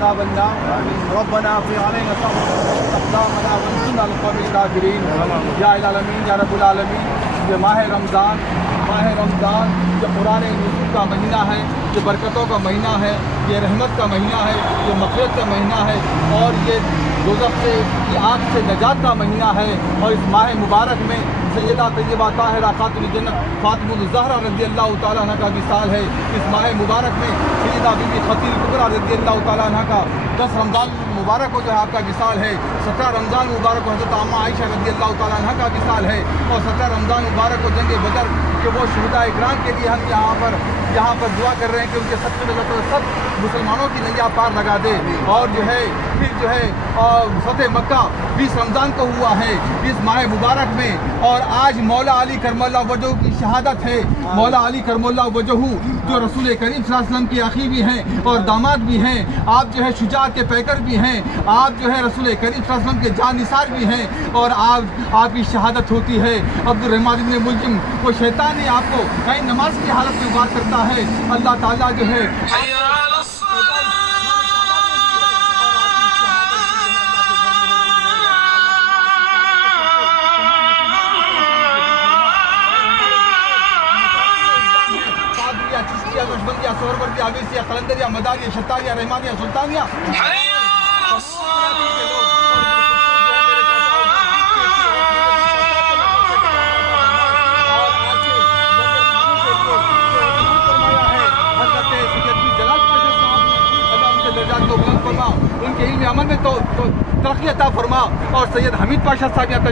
عذاب النار ربنا اغفر علينا أقدامنا وانصرنا على القوم الكافرين یا العالمین یا رب العالمین یہ ماہ رمضان یہ قرآن نزول کا مہینہ ہے، یہ برکتوں کا مہینہ ہے، یہ رحمت کا مہینہ ہے، یہ مغفرت کا مہینہ ہے، اور یہ دوزخ سے یہ آگ سے نجات کا مہینہ ہے۔ اور اس ماہ مبارک میں سیدہ طیبہ طاہرہ خاتون جنت فاطمہ الزہرا رضی اللہ تعالیٰ عنہ کا وصال ہے۔ اس ماہ مبارک میں سیدہ بی بی خدیجہ کبریٰ رضی اللہ تعالیٰ عنہ کا 10 رمضان مبارک کو جو ہے آپ کا وصال ہے، 17 رمضان مبارک کو حضرت عامہ عائشہ رضی اللہ تعالیٰ عنہ کا وصال ہے، اور 17 رمضان مبارک کو جنگ بدر کہ وہ شہداء اکرام کے لیے ہم یہاں پر دعا کر رہے ہیں کہ ان کے صدقے میں اللہ تعالیٰ سب مسلمانوں کی نیا پار لگا دے۔ اور جو ہے پھر جو ہے فتح مکہ 20 رمضان کو ہوا ہے اس ماہ مبارک میں، اور آج مولا علی کرم اللہ وجہ کی شہادت ہے۔ مولا علی کرم اللہ وجہ جو رسول کریم صلی اللہ علیہ وسلم کے اخی بھی ہیں اور داماد بھی ہیں، آپ جو ہے شجاعت کے پیکر بھی ہیں، آپ جو ہے رسول کریم صلی اللہ علیہ وسلم کے جان نثار بھی ہیں، اور آپ کی شہادت ہوتی ہے۔ عبد الرحمن بن ملجم وہ شیطان ہی آپ کو نماز کی حالت میں بات کرتا ہے، اللہ تعالیٰ جو ہے نقشبندیہ، سہروردیہ، عویسیہ، قلندریہ، مداریہ، شتاریہ، رحمانیہ، سلطانیہ، درجات کو بلند فرما، ان کے علم عمل میں تو ترقی عطا فرما، اور سید حمید پاشا صاحب